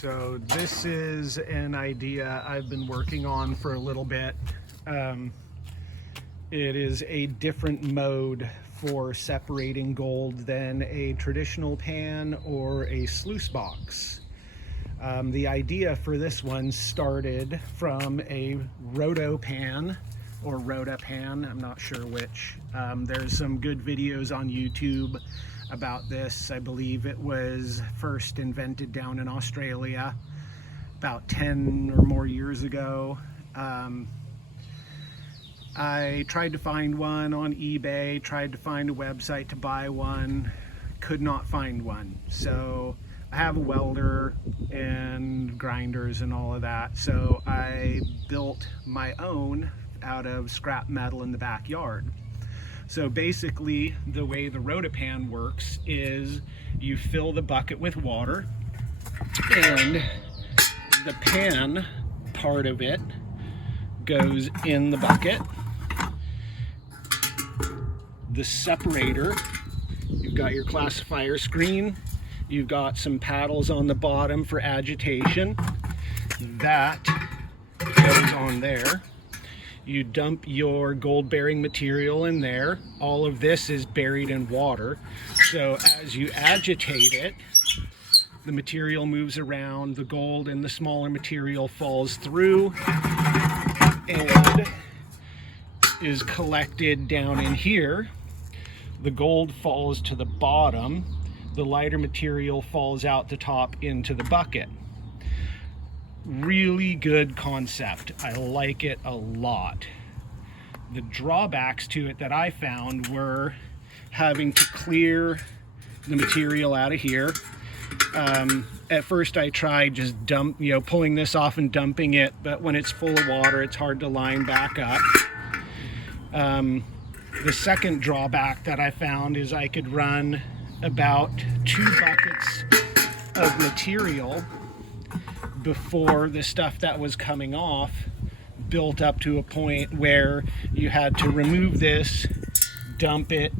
So this is an idea I've been working on for a little bit. It is a different mode for separating gold than a traditional pan or a sluice box. The idea for this one started from a Rotopan or Rotopan, I'm not sure which. There's some good videos on YouTube about this. I believe it was first invented down in Australia about 10 or more years ago. I tried to find one on eBay, tried to find a website to buy one, could not find one. So I have a welder and grinders and all of that, so I built my own out of scrap metal in the backyard. So basically the way the Rotopan works is you fill the bucket with water, and the pan part of it goes in the bucket. The separator, you've got your classifier screen, you've got some paddles on the bottom for agitation. That goes on there. You dump your gold bearing material in there. All of this is buried in water. So as you agitate it, the material moves around, the gold and the smaller material falls through and is collected down in here. The gold falls to the bottom, the lighter material falls out the top into the bucket. Really good concept. I like it a lot. The drawbacks to it that I found were having to clear the material out of here. At first I tried just pulling this off and dumping it, but when it's full of water, it's hard to line back up. The second drawback that I found is I could run about 2 buckets of material before the stuff that was coming off built up to a point where you had to remove this, dump it,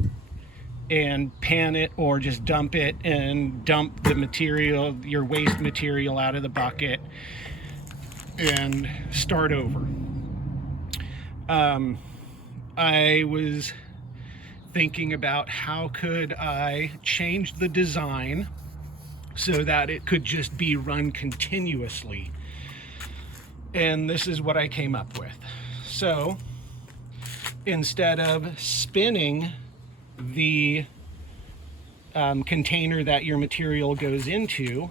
and pan it, or just dump it and dump the material, your waste material, out of the bucket and start over. I was thinking about how could I change the design so that it could just be run continuously. And this is what I came up with. So instead of spinning the container that your material goes into,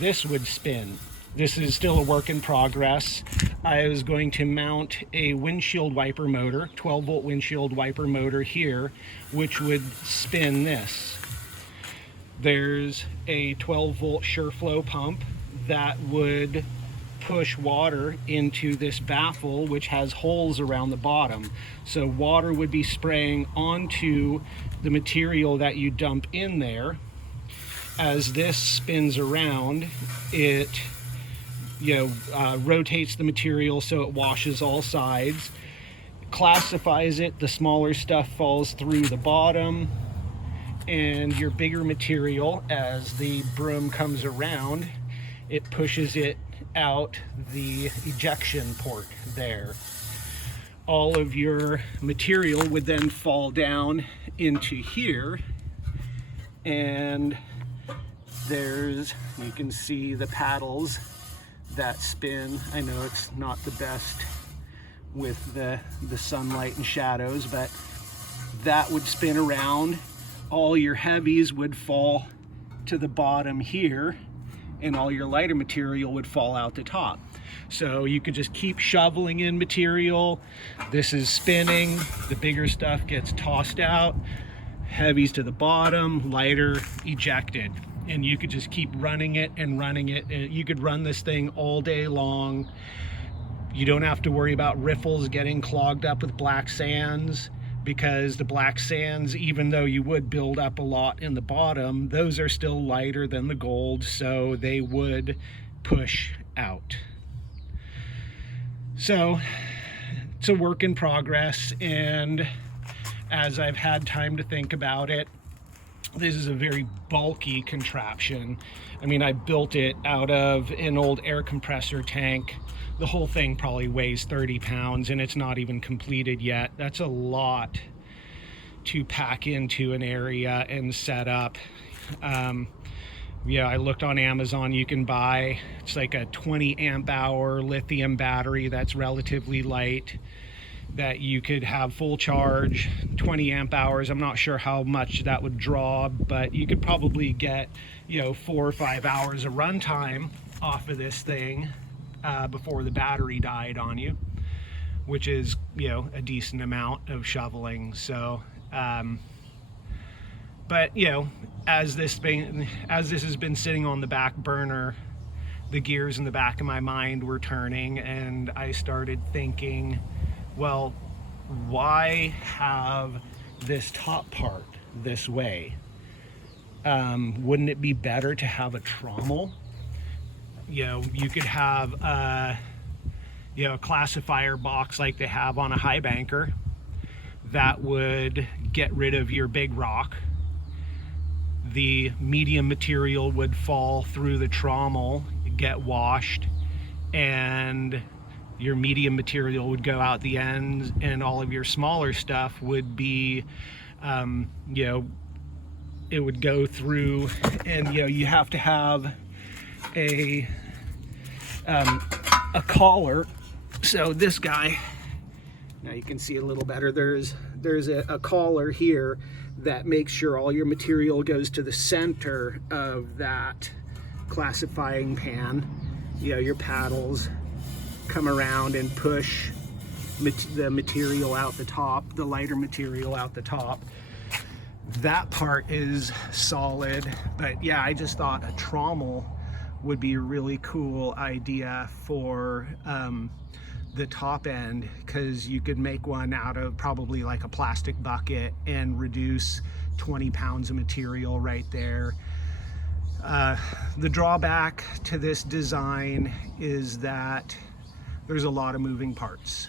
this would spin. This is still a work in progress. I was going to mount a windshield wiper motor, 12-volt windshield wiper motor here, which would spin this. There's a 12-volt SureFlow pump that would push water into this baffle, which has holes around the bottom. So water would be spraying onto the material that you dump in there. As this spins around, it rotates the material so it washes all sides, classifies it, the smaller stuff falls through the bottom, and your bigger material, as the broom comes around, it pushes it out the ejection port there. All of your material would then fall down into here, and you can see the paddles that spin. I know it's not the best with the sunlight and shadows, but that would spin around. All your heavies would fall to the bottom here, and all your lighter material would fall out the top. So you could just keep shoveling in material. This is spinning, the bigger stuff gets tossed out, heavies to the bottom, lighter ejected. And you could just keep running it and running it. And you could run this thing all day long. You don't have to worry about riffles getting clogged up with black sands, because the black sands, even though you would build up a lot in the bottom, those are still lighter than the gold, so they would push out. So it's a work in progress, and as I've had time to think about it, this is a very bulky contraption. I mean, I built it out of an old air compressor tank. The whole thing probably weighs 30 pounds and it's not even completed yet. That's a lot to pack into an area and set up. Yeah, I looked on Amazon. You can buy, it's like a 20 amp hour lithium battery that's relatively light, that you could have full charge, 20 amp hours. I'm not sure how much that would draw, but you could probably get, 4 or 5 hours of runtime off of this thing before the battery died on you, which is, a decent amount of shoveling. So, but as this has been sitting on the back burner, the gears in the back of my mind were turning, and I started thinking, well, why have this top part this way? Wouldn't it be better to have a trommel? You could have a classifier box like they have on a high banker that would get rid of your big rock. The medium material would fall through the trommel, get washed, and your medium material would go out the ends, and all of your smaller stuff would be, it would go through, and you have to have a collar. So this guy, now you can see a little better. There's a collar here that makes sure all your material goes to the center of that classifying pan. Your paddles come around and push the material out the top, the lighter material out the top. That part is solid, but yeah, I just thought a trommel would be a really cool idea for the top end, because you could make one out of probably like a plastic bucket and reduce 20 pounds of material right there. The drawback to this design is that there's a lot of moving parts,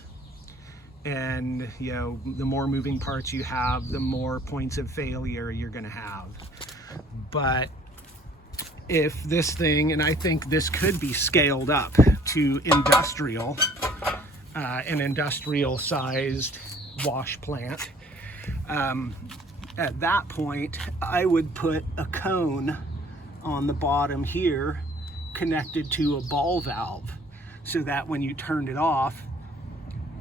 and the more moving parts you have, the more points of failure you're going to have. But if this thing, and I think this could be scaled up to industrial, an industrial sized wash plant, at that point I would put a cone on the bottom here connected to a ball valve, so that when you turned it off,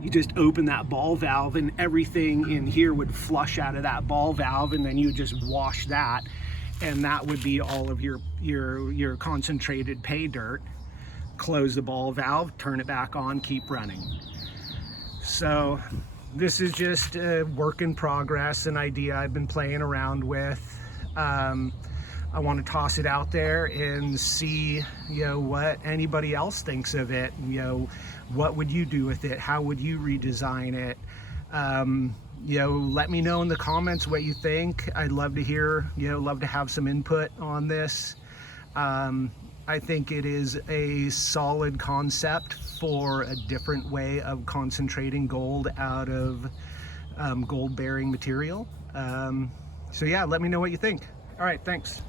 you just open that ball valve and everything in here would flush out of that ball valve, and then you just wash that, and that would be all of your concentrated pay dirt. Close the ball valve, turn it back on, keep running. So this is just a work in progress, an idea I've been playing around with. I want to toss it out there and see, what anybody else thinks of it. What would you do with it? How would you redesign it? Let me know in the comments what you think. I'd love to hear, love to have some input on this. I think it is a solid concept for a different way of concentrating gold out of gold bearing material. So yeah, let me know what you think. All right, thanks.